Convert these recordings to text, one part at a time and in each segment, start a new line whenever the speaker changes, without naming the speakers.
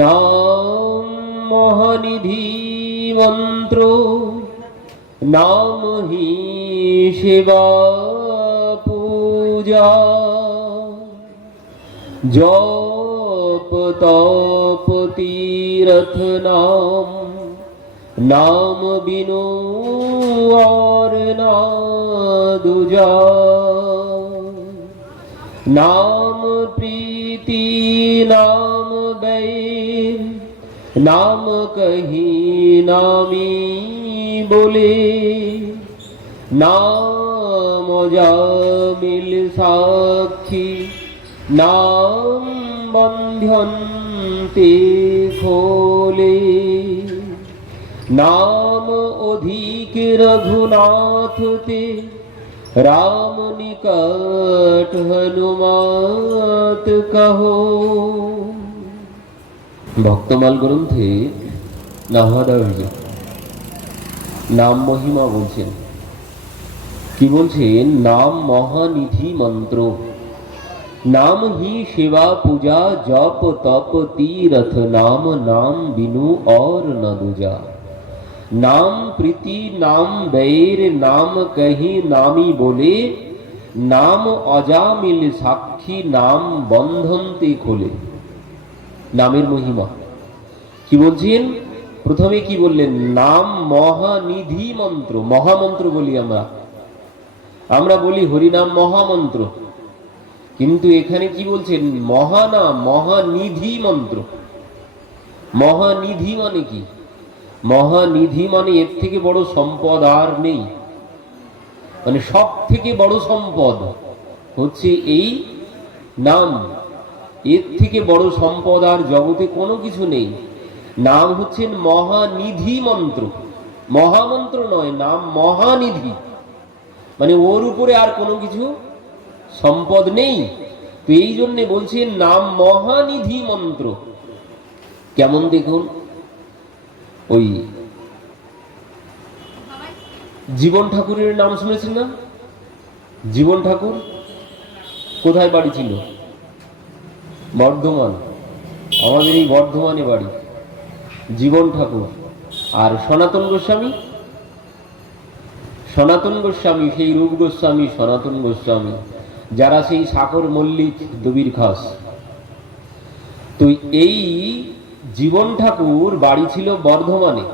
নাম মহানিধি মন্ত্র নাম হি শিবা পূজা জপ তপ তীরথ নাম নাম বিনু আর না দুজা নাম প্রীতি নাম গৌর নাম কহি নামি বলে নাম জামিল সাক্ষী নাম বন্ধন্তে খোলে নাম অধিক রঘুনাথতে রাম নিকট হনুমাত কহো
ভক্তমাল গ্রন্থে নাহাদা নাম মহিমা বলছেন কি বলছেন নাম মহানিধি মন্ত্র নাম হি সেবা পূজা জপ তপ তীরথ নাম নাম বিনু অর নদুজা নাম প্রীতি নাম বৈর নাম কহি নামি বলে নাম অজামিল সাক্ষী নাম বন্ধন্তে খোলে নামের মহিমা কি বলছেন প্রথমে কি বললেন নাম মহানিধি মন্ত্র মহামন্ত্র বলি আমরা আমরা বলি হরিনাম মহামন্ত্র কিন্তু এখানে কি বলছেন মহানাম মহানিধি মন্ত্র মহানিধি মানে কি মহানিধি মানে এর থেকে বড় সম্পদ আর নেই মানে সব থেকে বড় সম্পদ হচ্ছে এই নাম এর থেকে বড় সম্পদ আর জগতে কোনো কিছু নেই নাম হচ্ছেন মহানিধি মন্ত্র মহামন্ত্র নয় নাম মহানিধি মানে ওর উপরে আর কোনো কিছু সম্পদ নেই তো এই জন্যে বলছেন নাম মহানিধি মন্ত্র কেমন দেখুন ওই জীবন ঠাকুরের নাম শুনেছেন না জীবন ঠাকুর কোথায় বাড়ি ছিল বর্ধমান আমাদের এই বর্ধমানে বাড়ি জীবন ঠাকুর আর সনাতন গোস্বামী সনাতন গোস্বামী সেই রূপ গোস্বামী সনাতন গোস্বামী যারা সেই সাকর মল্লিক দবির খাস তো এই জীবন ঠাকুর বাড়ি ছিল বর্ধমানে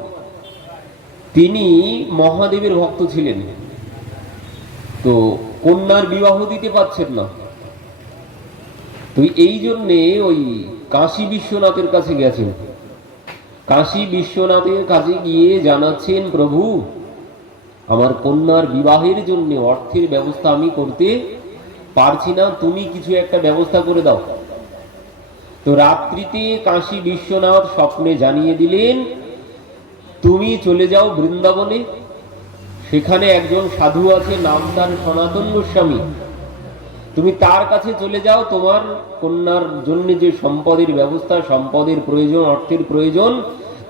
তিনি মহাদেবের ভক্ত ছিলেন তো কন্যার বিবাহ দিতে পারছেন না তুই এই জন্যে ওই কাশী বিশ্বনাথের কাছে গেছেন কাশী বিশ্বনাথের কাছে গিয়ে জানাচ্ছেন প্রভু আমার কন্যার বিবাহের জন্য অর্থের ব্যবস্থা আমি করতে পারছি না তুমি কিছু একটা ব্যবস্থা করে দাও তো রাত্রিতে কাশী বিশ্বনাথ স্বপ্নে জানিয়ে দিলেন তুমি চলে যাও বৃন্দাবনে সেখানে একজন সাধু আছে নাম তার সনাতন গোস্বামী তুমি তার কাছে চলে যাও তোমার কন্যার জন্য যে সম্পদের ব্যবস্থা সম্পদের প্রয়োজন অর্থের প্রয়োজন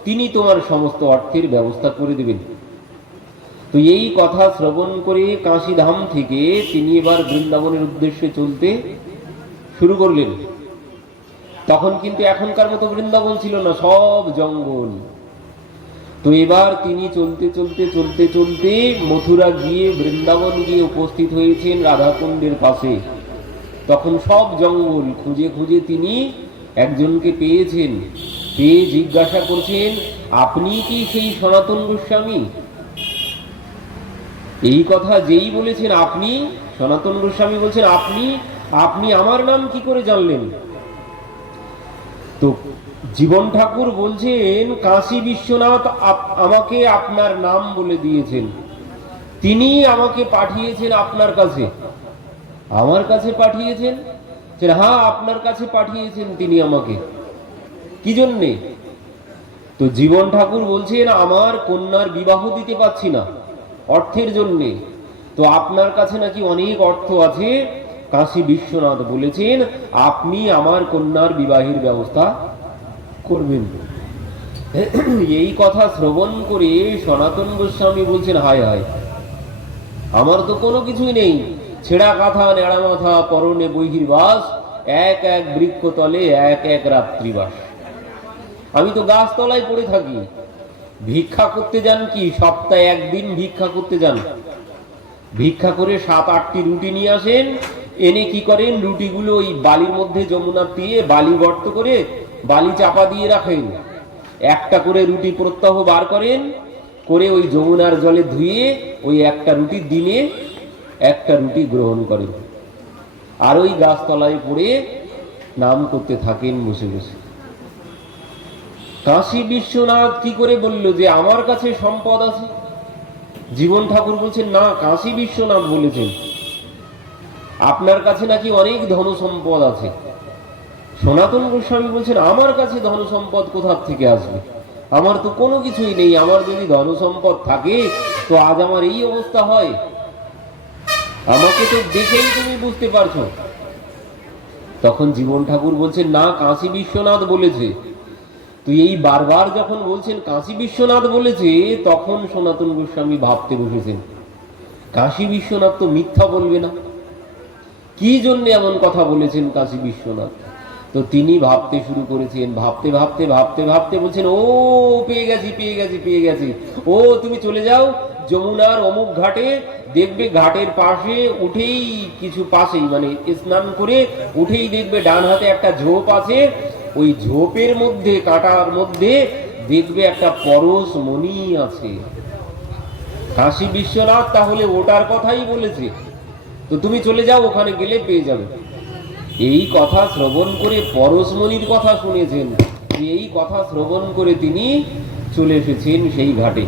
তিনি তোমার সমস্ত অর্থের ব্যবস্থা করে দেবেন তো এই কথা শ্রবণ করে কাশিধাম থেকে তিনি এবার বৃন্দাবনের উদ্দেশ্যে চলতে শুরু করলেন তখন কিন্তু এখনকার মতো বৃন্দাবন ছিল না সব জঙ্গল তো এবার তিনি চলতে চলতে চলতে চলতে মথুরা গিয়ে বৃন্দাবন গিয়ে উপস্থিত হয়েছেন রাধাকুণ্ডের পাশে তখন সব জঙ্গল খুঁজে খুঁজে তিনি একজনকে পেয়েছেন পেয়ে জিজ্ঞাসা করছেন আপনি কি সেই সনাতন গোস্বামী এই কথা যেই বলেছেন আপনি সনাতন গোস্বামী বলছেন আপনি আপনি আমার নাম কি করে জানলেন তো জীবন ঠাকুর বলছেন কাশী বিশ্বনাথ আমাকে আপনার নাম বলে দিয়েছেন তিনি আমাকে পাঠিয়েছেন আপনার কাছে আমার কাছে পাঠিয়েছেন হ্যাঁ আপনার কাছে পাঠিয়েছেন তিনি আমাকে কি জন্যে তো জীবন ঠাকুর বলছেন আমার কন্যার বিবাহ দিতে পাচ্ছি না অর্থের জন্যে তো আপনার কাছে নাকি অনেক অর্থ আছে কাশী বিশ্বনাথ বলেছেন আপনি আমার কন্যার বিবাহের ব্যবস্থা করবেন এই কথা শ্রবণ করে সনাতন গোস্বামী বলছেন হায় হায় আমার তো কোনো কিছুই নেই ছেঁড়া কাঁথা নেড়া মাথা পরনে বহির্বাস এক এক বৃক্ষ তলে এক এক রাত্রিবাস আমি তো গাছতলায় পড়ে থাকি ভিক্ষা করতে যান কি সপ্তাহে একদিন ভিক্ষা করতে যান ভিক্ষা করে সাত আটটি রুটি নিয়ে আসেন এনে কি করেন রুটিগুলো ওই বালির মধ্যে যমুনা দিয়ে বালি গর্ত করে বালি চাপা দিয়ে রাখেন একটা করে রুটি প্রত্যহ বার করেন করে ওই যমুনার জলে ধুয়ে ওই একটা রুটি দিনে একটা রুটি গ্রহণ করেন আর ওই গাছতলায় পড়ে নাম করতে থাকেন বসে বসে কাশী বিশ্বনাথ কি করে বলল যে আমার কাছে সম্পদ আছে জীবন ঠাকুর বলছেন না কাশী বিশ্বনাথ বলেছেন আপনার কাছে নাকি অনেক ধন সম্পদ আছে সনাতন গোস্বামী বলছেন আমার কাছে ধন সম্পদ কোথার থেকে আসবে আমার তো কোনো কিছুই নেই আমার যদি ধন সম্পদ থাকে তো আজ আমার এই অবস্থা হয় আমাকে তো দেখেই তুমি বুঝতে পারছো তখন জীবন ঠাকুর বলছেন না কাশী বিশ্বনাথ বলেছে তুই এই বারবার যখন বলছেন কাশী বিশ্বনাথ বলেছে তখন সনাতন গোস্বামী ভাবতে বসেছেন কাশী বিশ্বনাথ তো মিথ্যা বলবে না কি জন্য এমন কথা বলেছেন কাশী বিশ্বনাথ তো তিনি ভাবতে শুরু করেছেন ভাবতে ভাবতে ভাবতে ভাবতে বলছেন ও পেয়ে গেছি পেয়ে গেছি পেয়ে গেছি ও তুমি চলে যাও যমুনার অমুক ঘাটে দেখবে ঘাটের পাশে উঠেই কিছু পাশেই মানে স্নান করে উঠেই দেখবে ডান হাতে একটা ঝোপ আছে ওই ঝোপের মধ্যে কাটার মধ্যে দেখবে একটা পরশ মণি আছে কাশী বিশ্বনাথ তাহলে ওটার কথাই বলেছে তো তুমি চলে যাও ওখানে গেলে পেয়ে যাবে এই কথা শ্রবণ করে পরশমণির কথা শুনেছেন এই কথা শ্রবণ করে তিনি চলে এসেছেন সেই ঘাটে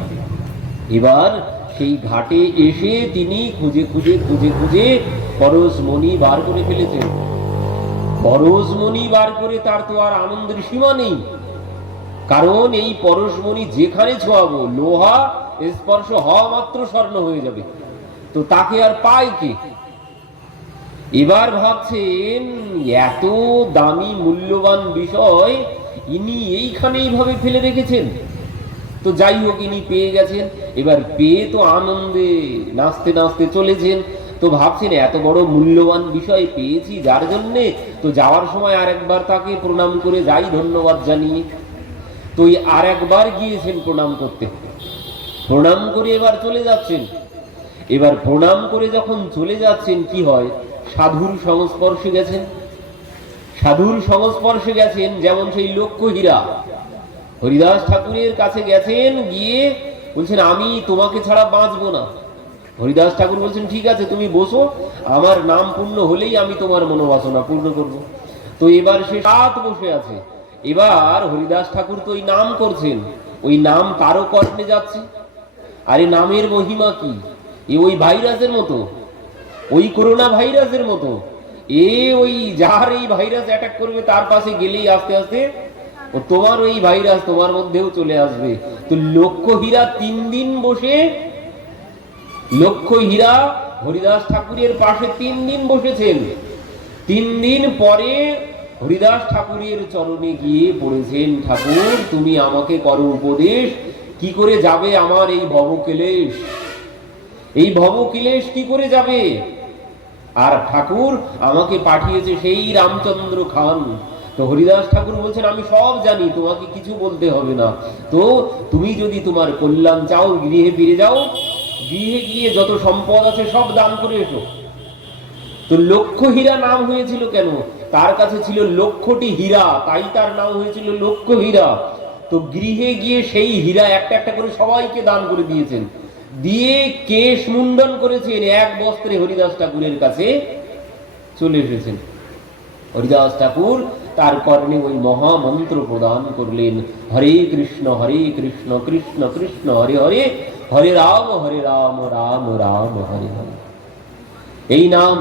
এবার সেই ঘাটে এসে তিনি খুঁজে খুঁজে খুঁজে খুঁজে পরশমণি বার করে ফেলেছেন পরশমণি বার করে তার তো আর আনন্দের সীমা নেই কারণ এই পরশমণি যেখানে ছোঁয়াবো লোহা স্পর্শ হওয়া মাত্র স্বর্ণ হয়ে যাবে তো তাকে আর পায় কি এবার ভাবছেন এত দামি মূল্যবান বিষয় ইনি এইখানে এইভাবে ফেলে রেখেছেন তো যাই হোক ইনি পেয়ে গেছেন এবার পেয়ে তো আনন্দে নাচতে নাচতে চলেছেন তো ভাবছেন এত বড় মূল্যবান বিষয় পেয়েছি যার জন্যে তো যাওয়ার সময় আর একবার তাকে প্রণাম করে যাই ধন্যবাদ জানিয়ে তো আর একবার গিয়েছেন প্রণাম করতে প্রণাম করে এবার চলে যাচ্ছেন এবার প্রণাম করে যখন চলে যাচ্ছেন কি হয় সাধুর সংস্পর্শে গেছেন সাধুর সংস্পর্শে গেছেন যেমন সেই লক্ষ্য হীরা হরিদাস ঠাকুরের কাছে গেছেন গিয়ে বলছেন আমি তোমাকে ছাড়া বাঁচবো না হরিদাস ঠাকুর বলছেন ঠিক আছে তুমি বসো আমার নাম পূর্ণ হলেই আমি তোমার মনোবাসনা পূর্ণ করব। তো এবার সে সাত বসে আছে এবার হরিদাস ঠাকুর তো ওই নাম করছেন ওই নাম কারো কর্মে যাচ্ছে আর এই নামের মহিমা কি এ ওই ভাইরাসের মতো ওই করোনা ভাইরাসের মতো এ ওই যার এই ভাইরাস অ্যাটাক করবে তার পাশে গেলেই আস্তে আস্তে তোমার ওই ভাইরাস তোমার মধ্যেও চলে আসবে তো লক্ষ্য হীরা তিন দিন বসে লক্ষ্য হীরা হরিদাস ঠাকুরের পাশে তিন দিন বসেছেন তিন দিন পরে হরিদাস ঠাকুরের চরণে গিয়ে পড়েছেন ঠাকুর তুমি আমাকে করো উপদেশ কি করে যাবে আমার এই ভবকেলেশ এই ভবকেলেশ কি করে যাবে আর ঠাকুর আমাকে পাঠিয়েছে সেই রামচন্দ্র খান তো হরিদাস ঠাকুর বলছেন আমি সব জানি তোমাকে কিছু বলতে হবে না তো তুমি যদি তোমার কল্যাণ চাও গৃহে ফিরে যাও গৃহে গিয়ে যত সম্পদ আছে সব দান করে এসো তো লক্ষ হীরা নাম হয়েছিল কেন তার কাছে ছিল লক্ষটি হীরা তাই তার নাম হয়েছিল লক্ষ হীরা তো গৃহে গিয়ে সেই হীরা একটা একটা করে সবাইকে দান করে দিয়েছেন দিয়ে কেশ মুন্ডন করেছেন এক বস্ত্রে হরিদাস ঠাকুরের কাছে চলে এসেছেন হরিদাস ঠাকুর তার কর্ণে ওই মহামন্ত্র প্রদান করলেন হরে কৃষ্ণ হরে কৃষ্ণ কৃষ্ণ কৃষ্ণ হরে হরে হরে রাম হরে রাম রাম রাম হরে হরে এই নাম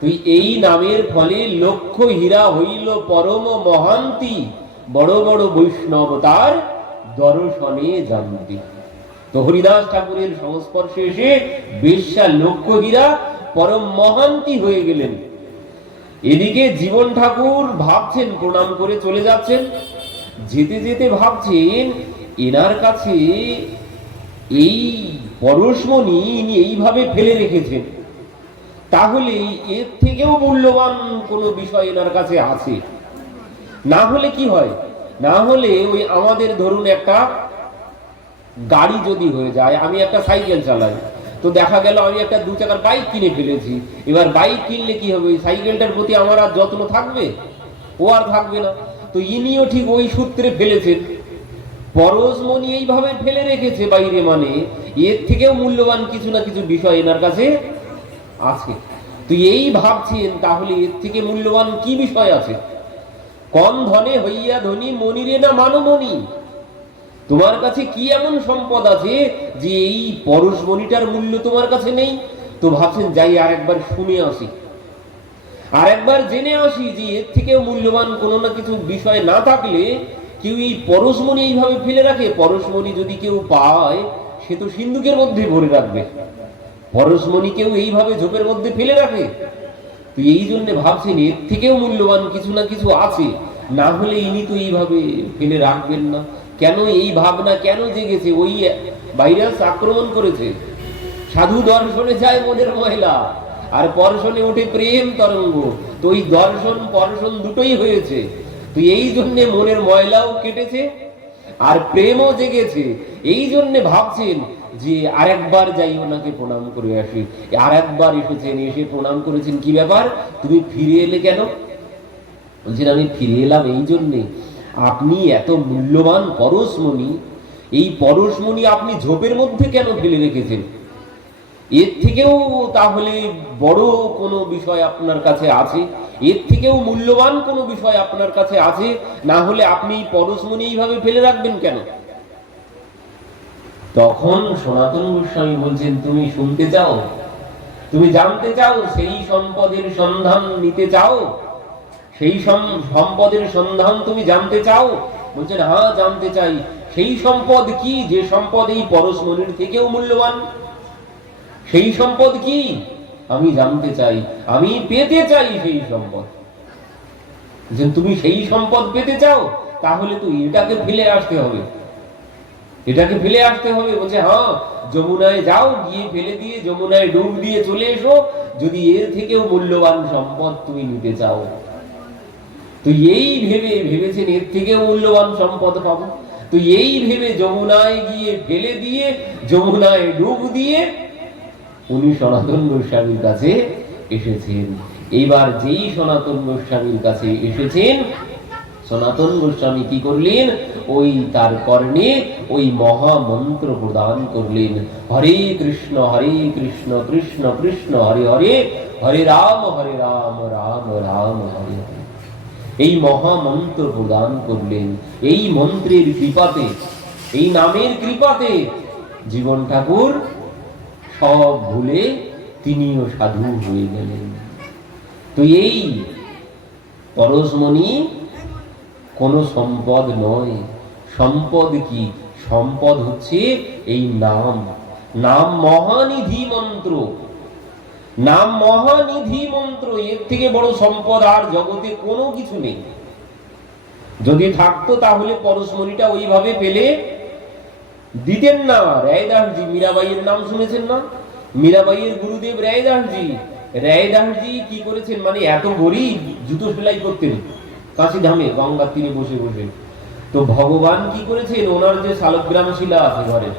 তুই এই নামের ফলে লক্ষ হীরা হইল পরম মহান্তি বড় বড় বৈষ্ণব তার দর্শনে জানতি তো হরিদাস ঠাকুরের সংস্পর্শে এসে বিশ্বা লক্ষ হীরা পরম মহান্তি হয়ে গেলেন এদিকে জীবন ঠাকুর ভাবছেন প্রণাম করে চলে যাচ্ছেন যেতে যেতে ভাবছেন এনার কাছে এই পরশমণি ইনি এইভাবে ফেলে রেখেছেন তাহলে এর থেকেও মূল্যবান কোনো বিষয় এনার কাছে আছে না হলে কি হয় না হলে ওই আমাদের ধরুন একটা গাড়ি যদি হয়ে যায় আমি একটা সাইকেল চালাই তো দেখা গেল আমি একটা দু চাকার বাইক কিনে ফেলেছি এবার বাইক কিনলে কি হবে সাইকেলটার প্রতি আমার আর যত্ন থাকবে ও আর থাকবে না তো ইনিও ঠিক ওই সূত্রে ফেলেছেন পরশমণি এইভাবে ফেলে রেখেছে বাইরে মানে এর থেকেও মূল্যবান কিছু না কিছু বিষয় এনার কাছে আছে তো এই ভাবছেন তাহলে এর থেকে মূল্যবান কি বিষয় আছে কম ধনে হইয়া ধনী মনিরে না মানমণি তোমার কাছে কি এমন সম্পদ আছে যে এই পরশমণিটার মূল্য তোমার কাছে নেই তো ভাবছেন যাই আর একবার শুনে আসি আর একবার জেনে আসি যে এর থেকে মূল্যবান কোনো না কিছু বিষয় না থাকলে কেউ এই পরশমণি এইভাবে ফেলে রাখে পরশমণি যদি কেউ পায় সে তো সিন্ধুকের মধ্যে ভরে রাখবে পরশমণি কেউ এইভাবে ঝোপের মধ্যে ফেলে রাখে তো এই জন্য ভাবছেন এর থেকেও মূল্যবান কিছু না কিছু আছে না হলে ইনি তো এইভাবে ফেলে রাখবেন না কেন এই ভাবনা কেন জেগেছে ওই ভাইরাস আক্রমণ করেছে সাধু দর্শনে যায় মনের মহিলা আর পরশনে উঠে প্রেম তরঙ্গ তো ওই দর্শন পরশন দুটোই হয়েছে তো এই জন্যে মনের ময়লাও কেটেছে আর প্রেমও জেগেছে এই জন্যে ভাবছেন যে আর একবার যাই ওনাকে প্রণাম করে আসি আর একবার এসেছেন এসে প্রণাম করেছেন কি ব্যাপার তুমি ফিরে এলে কেন বলছেন আমি ফিরে এলাম এই জন্যে আপনি এত মূল্যবান পরশমণি এই পরশমণি আপনি ঝোপের মধ্যে কেন ফেলে রেখেছেন এর থেকেও তাহলে বড় কোনো বিষয় আপনার কাছে আছে এর থেকেও মূল্যবান কোনো বিষয় আপনার কাছে আছে না হলে আপনি পরশমণি এইভাবে ফেলে রাখবেন কেন তখন সনাতন গোস্বামী বলছেন তুমি শুনতে চাও তুমি জানতে চাও সেই সম্পদের সন্ধান নিতে চাও সেই সম্পদের সন্ধান তুমি জানতে চাও বলছেন হ্যাঁ জানতে চাই সেই সম্পদ কি যে সম্পদ এই পরশমণির থেকেও মূল্যবান সেই সম্পদ কি আমি জানতে চাই আমি পেতে চাই সেই সম্পদ যে তুমি সেই সম্পদ পেতে চাও তাহলে তুই এটাকে ফেলে আসতে হবে এটাকে ফেলে আসতে হবে বলছে হ্যাঁ যমুনায় যাও গিয়ে ফেলে দিয়ে যমুনায় ডুব দিয়ে চলে এসো যদি এর থেকেও মূল্যবান সম্পদ তুমি নিতে চাও তুই এই ভেবে ভেবেছেন এর থেকে মূল্যবান সম্পদ পাবো তুই এই ভেবে যমুনায় গিয়ে ফেলে দিয়ে যমুনায় ডুব দিয়ে উনি সনাতন গোস্বামীর কাছে এসেছেন এইবার যেই সনাতন গোস্বামীর কাছে এসেছেন সনাতন গোস্বামী কি করলেন ওই তার কর্ণে ওই মহামন্ত্র প্রদান করলেন হরে কৃষ্ণ হরে কৃষ্ণ কৃষ্ণ কৃষ্ণ হরে হরে হরে রাম হরে রাম রাম রাম হরে হরে এই মহামন্ত্র প্রদান করলেন এই মন্ত্রের কৃপাতে এই নামের কৃপাতে জীবন ঠাকুর সব ভুলে তিনিও সাধু হয়ে গেলেন তো এই পরশমণি কোনো সম্পদ নয় সম্পদ কি সম্পদ হচ্ছে এই নাম নাম মহানিধি মন্ত্র নাম মহানিধি মন্ত্র এর থেকে বড় সম্পদ আর জগতে কোনো কিছু নেই যদি থাকতো তাহলে পরশমণিটা ওইভাবে পেলে দিতেন না রায়দাসজি মীরাবাইয়ের নাম শুনেছেন না মীরাবাইয়ের গুরুদেব রায়দাসজি রায়দাসজি কি করেছেন মানে এত গরিব জুতো সেলাই করতেন কাশি ধামে গঙ্গার তীরে বসে বসে তো ভগবান কি করেছেন ওনার যে শালগ্রাম শিলা আছে ঘরে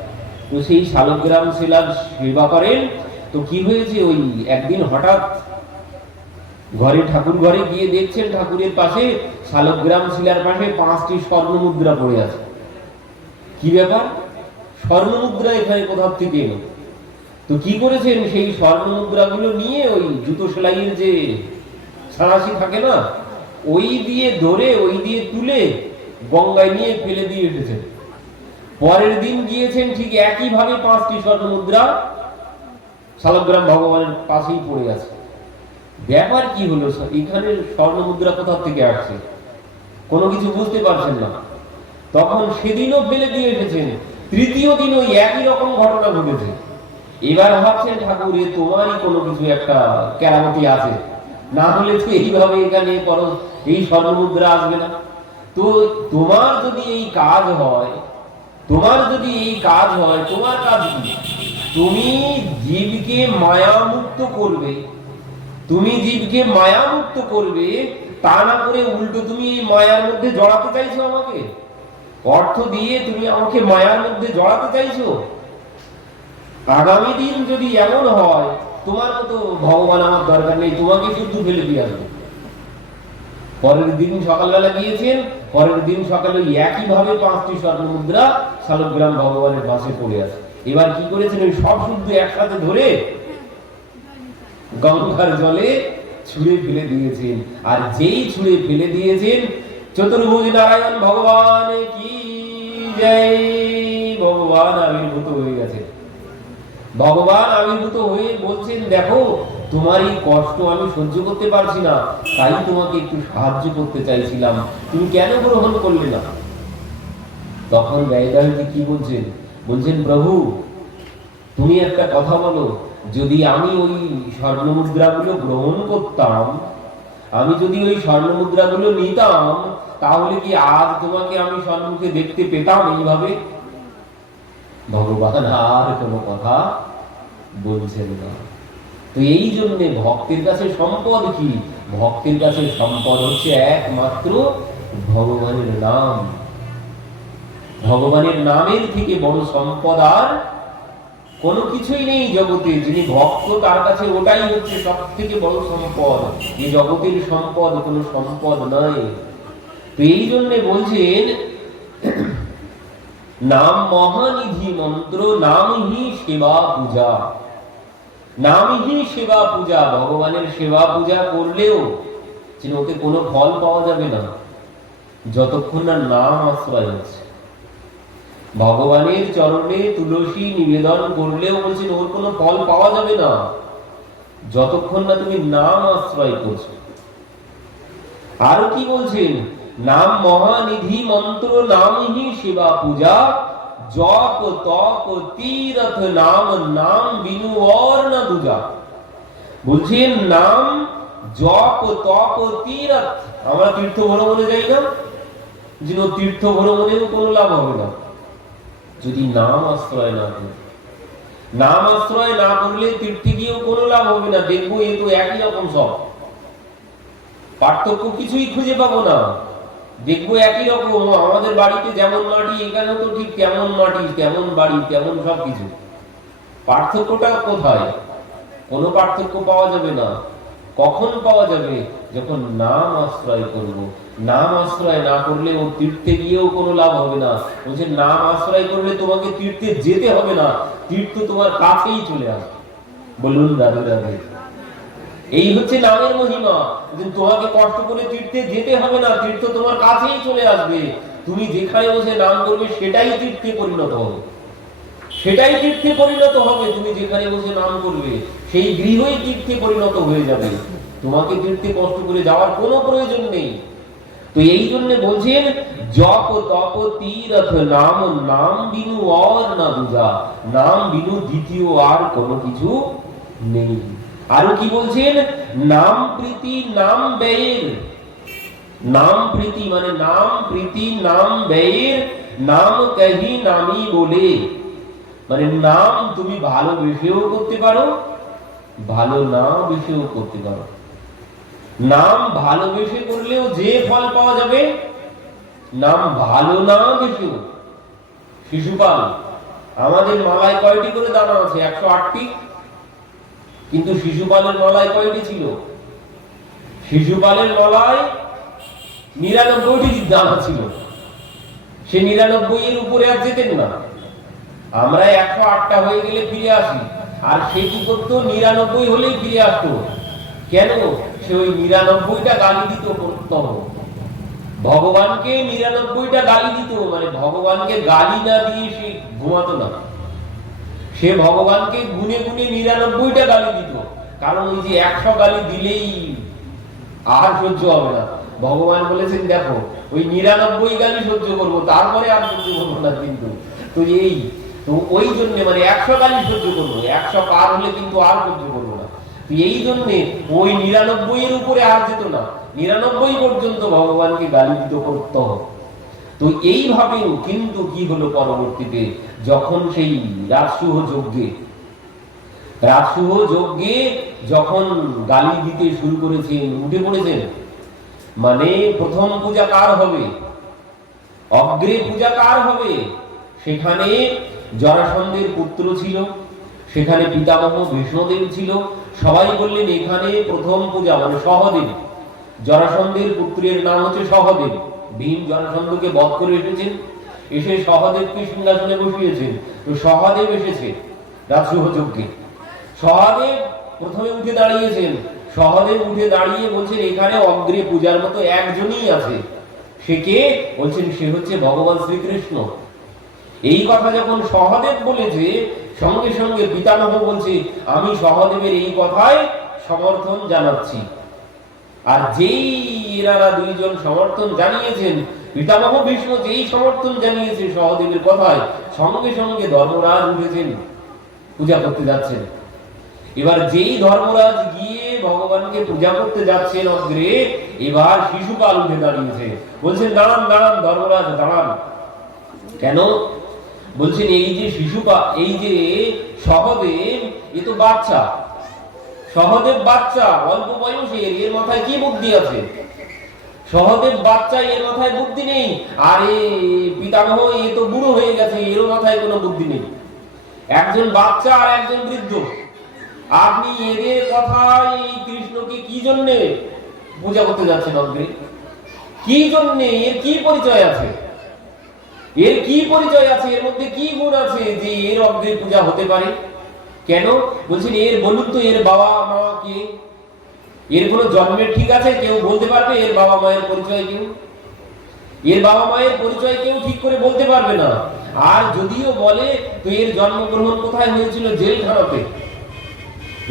তো সেই শালগ্রাম শিলার সেবা করেন তো কি হয়েছে ওই একদিন হঠাৎ ঘরে ঠাকুর ঘরে গিয়ে দেখছেন ঠাকুরের পাশে শালগ্রাম শিলার পাশে পাঁচটি স্বর্ণ মুদ্রা পড়ে আছে কি ব্যাপার স্বর্ণ মুদ্রা এখানে কোথাও থেকে এলো তো কি করেছেন সেই স্বর্ণ মুদ্রাগুলো নিয়ে ওই জুতো সেলাইয়ের যে সাঁড়াশি থাকে না ওই দিয়ে ধরে ওই দিয়ে তুলে গঙ্গায় নিয়ে ফেলে দিয়ে এসেছেন পরের দিন গিয়েছেন ঠিক একইভাবে পাঁচটি স্বর্ণ মুদ্রা শালগ্রাম ভগবানের পাশেই পড়ে আছে ব্যাপার কি হলো এখানে স্বর্ণ মুদ্রা কোথা থেকে আসছে কোনো কিছু বুঝতে পারছেন না তখন সেদিনও ফেলে দিয়ে এসেছেন তৃতীয় দিন ওই একই রকম ঘটনা ঘটেছে এবার ভাবছেন ঠাকুর এ তোমারই কোনো কিছু একটা কেরামতি আছে না হলে তো এইভাবে এখানে করো এই স্বর্ণমুদ্রা আসবে না তো তোমার যদি এই কাজ হয় তোমার যদি এই কাজ হয় তোমার কাজ কি তুমি জীবকে মায়ামুক্ত করবে তুমি জীবকে মায়ামুক্ত করবে তা না করে উল্টো তুমি এই মায়ার মধ্যে জড়াতে চাইছো আমাকে অর্থ দিয়ে তুমি আমাকে মায়ার মধ্যে জড়াতে চাইছো আগামী দিন যদি এমন হয় তোমার মতো ভগবান আমার দরকার নেই তোমাকে যুদ্ধ ফেলে দিয়ে আসবে পরের দিন সকালবেলা গিয়েছেন পরের দিন সকালে একইভাবে পাঁচটি স্বর্ণ মুদ্রা শালগ্রাম ভগবানের পাশে পড়ে আছে এবার কি করেছেন ওই সব শুদ্ধ একসাথে ধরে গঙ্গার জলে ছুঁড়ে ফেলে দিয়েছেন আর যেই ছুঁড়ে ফেলে দিয়েছেন চতুর্ভুজ নারায়ণ ভগবান কি জয় ভগবান আবির্ভূত হয়ে গেছে ভগবান আবির্ভূত হয়ে বলছেন দেখো তোমার এই কষ্ট আমি সহ্য করতে পারছি না তাই তোমাকে একটু সাহায্য করতে চাইছিলাম তুমি কেন গ্রহণ করলে না তখন ব্যয়দারকে কি বলছেন বলছেন প্রভু তুমি একটা কথা বলো যদি আমি ওই স্বর্ণ মুদ্রাগুলো গ্রহণ করতাম আমি যদি ওই স্বর্ণ মুদ্রাগুলো নিতাম তাহলে কি আজ তোমাকে আমি সম্মুখে দেখতে পেতাম এইভাবে ভগবান আর কোনো কথা বলছেন না তো এই জন্যে ভক্তের কাছে সম্পদ কি ভক্তের কাছে সম্পদ হচ্ছে একমাত্র ভগবানের নাম ভগবানের নামের থেকে বড় সম্পদ আর কোনো কিছুই নেই জগতে যিনি ভক্ত তার কাছে ওটাই হচ্ছে সব থেকে বড় সম্পদ এই জগতের সম্পদ কোনো সম্পদ নয় তো এই জন্যে বলছেন নাম মহানিধি মন্ত্র নামহি সেবা পূজা নামহি সেবা পূজা ভগবানের সেবা পূজা করলেও ওকে কোনো ফল পাওয়া যাবে না যতক্ষণ না নাম আশ্রয় আছে ভগবানের চরণে তুলসী নিবেদন করলেও বলছি ওর কোন ফল পাওয়া যাবে না যতক্ষণ না তুমি নাম আশ্রয় করছ আরো কি বলছেন নাম মহানিধি মন্ত্র নামহি সেবা পূজা জপ তপ তীরথ নাম নাম বিনু অর দুজা বলছেন নাম জপ তপ তীরথ আমরা তীর্থ ভ্রমণে যাই না যে তীর্থ ভ্রমণেও কোনো লাভ হবে না যদি নাম আশ্রয় না করি নাম আশ্রয় না করলে তীর্থে গিয়েও কোনো লাভ হবে না দেখবো এ তো একই রকম সব পার্থক্য কিছুই খুঁজে পাবো না দেখবো একই রকম আমাদের বাড়িতে যেমন মাটি এখানেও তো ঠিক কেমন মাটি কেমন বাড়ি কেমন সব কিছু পার্থক্যটা কোথায় কোনো পার্থক্য পাওয়া যাবে না কখন পাওয়া যাবে যখন নাম আশ্রয় করবো নাম আশ্রয় না করলে ও তীর্থে গিয়েও কোনো লাভ হবে না বলছে নাম আশ্রয় করলে তোমাকে তীর্থে যেতে হবে না তীর্থ তোমার কাছেই চলে আসবে বলুন দাদু দাদু এই হচ্ছে নামের মহিমা যে তোমাকে কষ্ট করে তীর্থে যেতে হবে না তীর্থ তোমার কাছেই চলে আসবে তুমি যেখানে বসে নাম করবে সেটাই তীর্থে পরিণত হবে সেটাই তীর্থে পরিণত হবে তুমি যেখানে বসে নাম করবে সেই গৃহই তীর্থে পরিণত হয়ে যাবে তোমাকে তীর্থে কষ্ট করে যাওয়ার কোনো প্রয়োজন নেই তো এই জন্য বলছেন জপ তপ তীরথ নাম নাম বিনু আর না বুঝা নাম বিনু দ্বিতীয় আর কোনো কিছু নেই আরো কি বলছেন নাম প্রীতি নাম ব্যয়ের নাম প্রীতি মানে নাম প্রীতি নাম ব্যয়ের নাম কাহি নামি বলে মানে নাম তুমি ভালো বিষয়েও করতে পারো ভালো নাম বিষয়েও করতে পারো নাম ভালোবেসে করলেও যে ফল পাওয়া যাবে নাম ভালো না বেশি শিশুপাল আমাদের মালায় কয়টি করে দানা আছে একশো আটটি কিন্তু শিশুপালের মালায় কয়টি ছিল শিশুপালের মালায় নিরানব্বইটি দানা ছিল সে নিরানব্বই এর উপরে আর যেতেন না আমরা একশো আটটা হয়ে গেলে ফিরে আসি আর সে কি করতো নিরানব্বই হলেই ফিরে আসতো কেন সে ওই নিরানব্বইটা গালি দিত করতম ভগবানকে নিরানব্বইটা গালি দিত মানে ভগবানকে গালি না দিয়ে সে ঘুমাতো না সে ভগবানকে গুনে গুনে নিরানব্বইটা গালি দিত কারণ ওই যে একশো গালি দিলেই আর সহ্য হবে না ভগবান বলেছেন দেখো ওই নিরানব্বই গালি সহ্য করবো তারপরে আর সহ্য করবো না কিন্তু তো এই তো ওই জন্য মানে একশো গালি সহ্য করবো একশো পার হলে কিন্তু আর সহ্য এই জন্যে ওই নিরানব্বই এর উপরে আর যেত না নিরানব্বই পর্যন্ত ভগবানকে গালি দিতে করত তো এইভাবেও কিন্তু কি হলো পরবর্তীতে যখন সেই রাজসুহ যজ্ঞে রাজসুহ যজ্ঞে যখন গালি দিতে শুরু করেছেন উঠে পড়েছেন মানে প্রথম পূজা কার হবে অগ্রে পূজা কার হবে সেখানে জরাসন্ধের পুত্র ছিল সেখানে পিতামহ বিষ্ণুদেব ছিল সবাই বললেন এখানে প্রথম পূজা মানে সহদেবী জরাসন্ধের পুত্রের নাম হচ্ছে সহদেব ভীম জরাসন্ধকে বধ করে এসেছেন এসে সহদেবকে সিংহাসনে বসিয়েছেন তো সহদেব এসেছে রাজসহযোগ্যে সহদেব প্রথমে উঠে দাঁড়িয়েছেন সহদেব উঠে দাঁড়িয়ে বলছেন এখানে অগ্রে পূজার মতো একজনই আছে সে কে বলছেন সে হচ্ছে ভগবান শ্রীকৃষ্ণ এই কথা যখন সহদেব বলেছে সঙ্গে সঙ্গে পিতামহ বলছে আমি সহদেবের এই কথায় সমর্থন জানাচ্ছি আর যেই এনারা দুইজন সমর্থন জানিয়েছেন পিতামহ বিষ্ণু যেই সমর্থন জানিয়েছে সহদেবের কথায় সঙ্গে সঙ্গে ধর্মরাজ উঠেছেন পূজা করতে যাচ্ছেন এবার যেই ধর্মরাজ গিয়ে ভগবানকে পূজা করতে যাচ্ছেন অগ্রে এবার শিশুকাল উঠে দাঁড়িয়েছে বলছেন দাঁড়ান দাঁড়ান ধর্মরাজ দাঁড়ান কেন বলছেন এই যে শিশু এই যে সহদেব এ তো বাচ্চা সহদেব বাচ্চা অল্প বয়সের এর মাথায় কি বুদ্ধি আছে সহদেব বাচ্চা এর মাথায় বুদ্ধি নেই আর এ পিতামহ এ তো বুড়ো হয়ে গেছে এরও মাথায় কোনো বুদ্ধি নেই একজন বাচ্চা আর একজন বৃদ্ধ আপনি এদের কথায় এই কৃষ্ণকে কি জন্যে পূজা করতে যাচ্ছেন অগ্রে কি জন্যে এর কি পরিচয় আছে এর কি পরিচয় আছে এর মধ্যে কি গুণ আছে যে এর অগ্নির পূজা হতে পারে কেন বলছেন এর বলুন তো এর বাবা মা কে এর কোনো জন্মের ঠিক আছে কেউ বলতে পারবে এর বাবা মায়ের পরিচয় কেউ এর বাবা মায়ের পরিচয় কেউ ঠিক করে বলতে পারবে না আর যদিও বলে তো এর জন্মগ্রহণ কোথায় হয়েছিল জেলখানাতে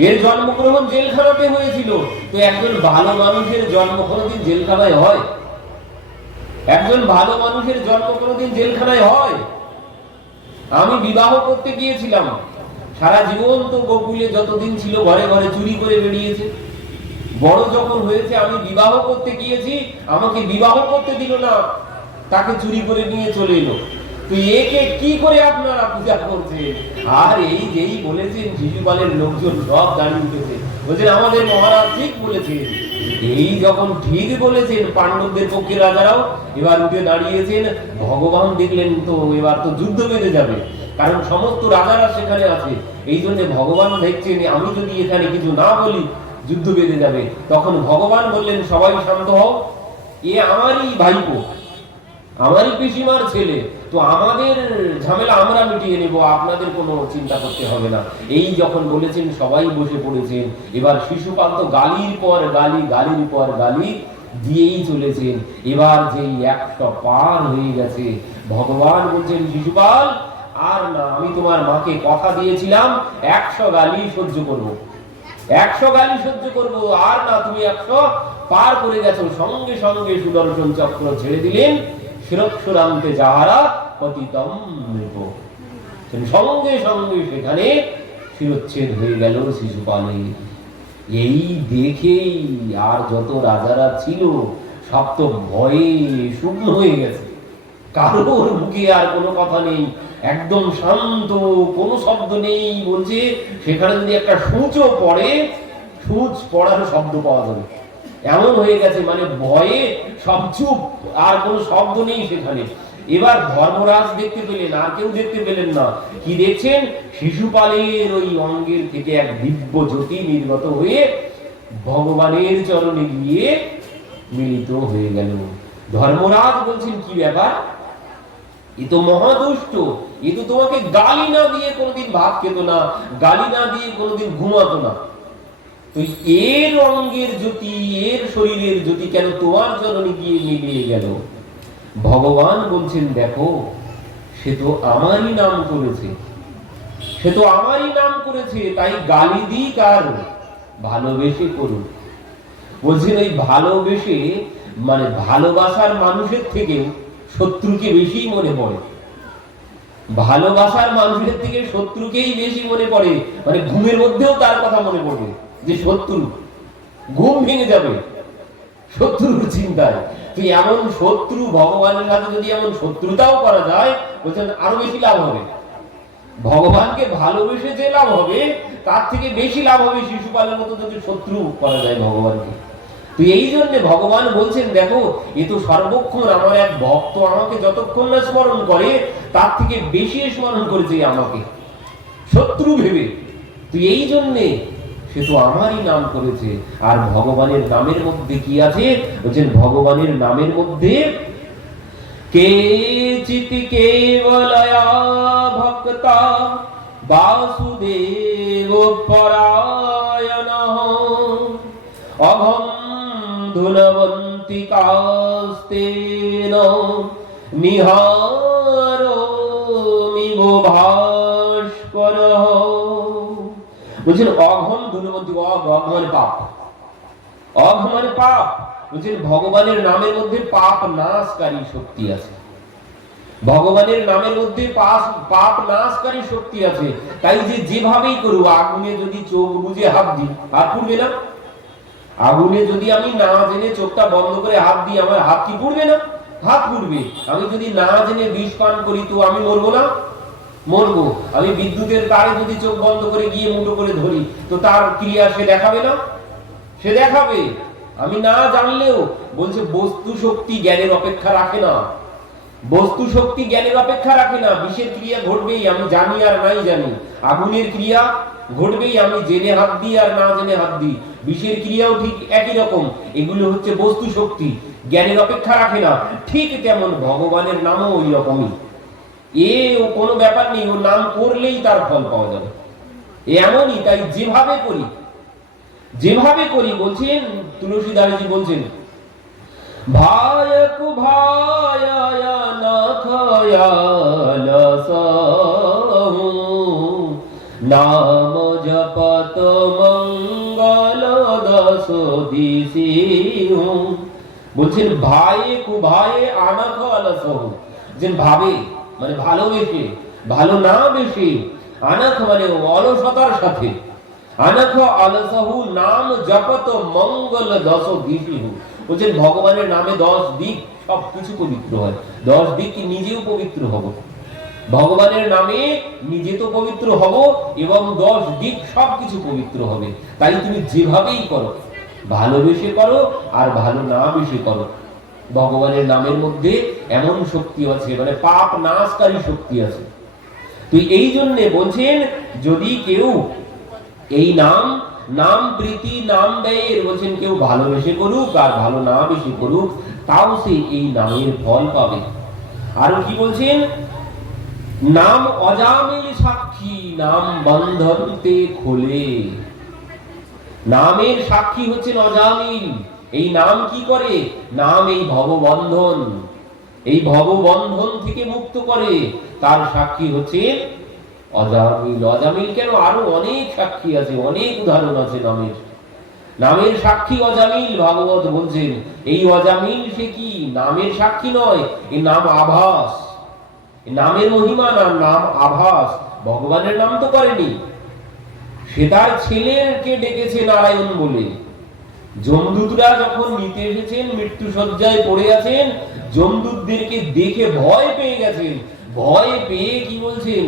এর জন্মগ্রহণ জেলখানাতে হয়েছিল তো একজন ভালো মানুষের জন্ম কোনোদিন জেলখানায় হয় একজন ভালো মানুষের জন্ম কোনোদিন জেলখানায় হয় আমি বিবাহ করতে গিয়েছিলাম সারা জীবন তো গোকুলে যতদিন ছিল ঘরে ঘরে চুরি করে বেরিয়েছে বড় যখন হয়েছে আমি বিবাহ করতে গিয়েছি আমাকে বিবাহ করতে দিল না তাকে চুরি করে নিয়ে চলে এলো তুই একে কি করে আপনারা পূজা করছে আর এই যেই বলেছেন শিশুপালের লোকজন সব দাঁড়িয়ে উঠেছে বলছেন আমাদের মহারাজ ঠিক বলেছেন এই যখন ঠিক বলেছেন পাণ্ডবদের পক্ষে রাজারাও এবার উঠে দাঁড়িয়েছেন ভগবান দেখলেন তো এবার তো যুদ্ধ বেঁধে যাবে কারণ সমস্ত রাজারা সেখানে আছে এই জন্য ভগবান দেখছেন আমি যদি এখানে কিছু না বলি যুদ্ধ বেঁধে যাবে তখন ভগবান বললেন সবাই শান্ত হও এ আমারই ভাইপো আমারই পিসিমার ছেলে তো আমাদের ঝামেলা আমরা মিটিয়ে নেব আপনাদের কোনো চিন্তা করতে হবে না এই যখন বলেছেন সবাই বসে পড়েছেন এবার শিশুপাল তো গালির পর গালি গালির পর গালি দিয়েই চলেছেন এবার যেই একটা পার হয়ে গেছে ভগবান বলছেন শিশুপাল আর না আমি তোমার মাকে কথা দিয়েছিলাম একশো গালি সহ্য করব। একশো গালি সহ্য করব আর না তুমি একশো পার করে গেছো সঙ্গে সঙ্গে সুদর্শন চক্র ছেড়ে দিলেন ফেরত যাহারা পতিতম নৃপ সঙ্গে সঙ্গে সেখানে ক্ষীরোচ্ছেদ হয়ে গেল শিশুপালের এই দেখেই আর যত রাজারা ছিল সব তো ভয়ে শূন্য হয়ে গেছে কারোর মুখে আর কোনো কথা নেই একদম শান্ত কোনো শব্দ নেই বলছে সেখানে যদি একটা সূচও পড়ে সূচ পড়ার শব্দ পাওয়া যাবে এমন হয়ে গেছে মানে ভয়ে সব চুপ আর কোন শব্দ নেই সেখানে এবার ধর্মরাজ দেখতে পেলেন আর কেউ দেখতে পেলেন না কি দেখছেন শিশুপালের ওই অঙ্গের থেকে এক দিব্য জ্যোতি নির্গত হয়ে ভগবানের চরণে গিয়ে মিলিত হয়ে গেল ধর্মরাজ বলছেন কি ব্যাপার এ তো মহাদুষ্ট এ তো তোমাকে গালি না দিয়ে কোনোদিন ভাত খেত না গালি না দিয়ে কোনোদিন ঘুমাতো না তুই এর অঙ্গের জ্যোতি এর শরীরের জ্যোতি কেন তোমার জননী গিয়ে মিলিয়ে গেল ভগবান বলছেন দেখো সে তো আমারই নাম করেছে সে তো আমারই নাম করেছে তাই গালি দিই কার ভালোবেসে করুন বলছেন ভালোবেসে মানে ভালোবাসার মানুষের থেকে শত্রুকে বেশি মনে পড়ে ভালোবাসার মানুষের থেকে শত্রুকেই বেশি মনে পড়ে মানে ঘুমের মধ্যেও তার কথা মনে পড়বে যে শত্রু ঘুম ভেঙে যাবে শত্রুর চিন্তায় তুই এমন শত্রু ভগবানের সাথে যদি এমন শত্রুতাও করা যায় বলছেন আরো বেশি লাভ হবে ভগবানকে ভালোবেসে যে লাভ হবে তার থেকে বেশি লাভ হবে শিশুপালের মতো যদি শত্রু করা যায় ভগবানকে তো এই জন্য ভগবান বলছেন দেখো এ তো সর্বক্ষণ আমার এক ভক্ত আমাকে যতক্ষণ না স্মরণ করে তার থেকে বেশি স্মরণ করেছে আমাকে শত্রু ভেবে তুই এই জন্যে সে তো আমারই নাম করেছে আর ভগবানের নামের মধ্যে কি আছে বলছেন ভগবানের নামের মধ্যে কেচিতি বাসুদেব পরায়ণ বলছেন অঘম গুণবন্ধী অঘ মানে পাপ অঘ মানে পাপ বলছেন ভগবানের নামের মধ্যে পাপ নাশকারী শক্তি আছে ভগবানের নামের মধ্যে পাপ নাশকারী শক্তি আছে তাই যে যেভাবেই করু আগুনে যদি চোখ বুঝে হাত দিই হাত পুড়বে না আগুনে যদি আমি না জেনে চোখটা বন্ধ করে হাত দিই আমার হাত কি পুড়বে না হাত পুড়বে আমি যদি না জেনে বিষ পান করি তো আমি মরবো না মরবো আমি বিদ্যুতের তারে যদি চোখ বন্ধ করে গিয়ে মুঠো করে ধরি তো তার ক্রিয়া সে দেখাবে না সে দেখাবে আমি না জানলেও বলছে বস্তু শক্তি জ্ঞানের অপেক্ষা রাখে না বস্তু শক্তি জ্ঞানের অপেক্ষা রাখে না বিষের ক্রিয়া ঘটবেই আমি জানি আর নাই জানি আগুনের ক্রিয়া ঘটবেই আমি জেনে হাত দিই আর না জেনে হাত দিই বিষের ক্রিয়াও ঠিক একই রকম এগুলো হচ্ছে বস্তু শক্তি জ্ঞানের অপেক্ষা রাখে না ঠিক তেমন ভগবানের নামও ওই রকমই এ ও কোনো ব্যাপার নেই ও নাম করলেই তার ফল পাওয়া যাবে এমনই তাই যেভাবে করি যেভাবে করি বলছেন তুলসী দারজি বলছেন ভায়ক ভায়া না খায়া না সাহু নাম জপত মঙ্গল দশ দিশি বলছেন ভাই ভায়ে আনা খালা সাহু যে ভাবে মানে ভালোবেসে ভালো না বেশি আনাথ মানে অলসতার সাথে আনাথ আলসাহু নাম জপত মঙ্গল দশ গীতিহু বলছেন ভগবানের নামে দশ দিক সব কিছু পবিত্র হয় দশ দিক নিজেও পবিত্র হব ভগবানের নামে নিজে তো পবিত্র হব এবং দশ দিক সবকিছু পবিত্র হবে তাই তুমি যেভাবেই করো ভালোবেসে করো আর ভালো না বেশি করো ভগবানের নামের মধ্যে এমন শক্তি আছে মানে পাপ নাশকারী শক্তি আছে তো এই জন্য বলছেন যদি কেউ এই নাম নাম প্রীতি নাম ব্যয়ের বলছেন কেউ ভালোবেসে করুক আর ভালো না বেশি করুক তাও সে এই নামের ফল পাবে আর কি বলছেন নাম অজামিল সাক্ষী নাম বন্ধনতে খোলে নামের সাক্ষী হচ্ছেন অজামিল এই নাম কি করে নাম এই ভববন্ধন এই ভববন্ধন থেকে মুক্ত করে তার সাক্ষী হচ্ছে অজামিল অজামিল কেন আরো অনেক সাক্ষী আছে অনেক উদাহরণ আছে নামের নামের সাক্ষী অজামিল ভাগবত বলছেন এই অজামিল সে কি নামের সাক্ষী নয় এই নাম আভাস নামের মহিমা না নাম আভাস ভগবানের নাম তো করেনি সে তার ছেলেকে ডেকেছে নারায়ণ বলে জমদূতরা যখন নিতে এসেছেন মৃত্যু সজ্জায় পড়ে আছেন জমদূতদেরকে দেখে ভয় পেয়ে গেছেন ভয় পেয়ে কি বলছেন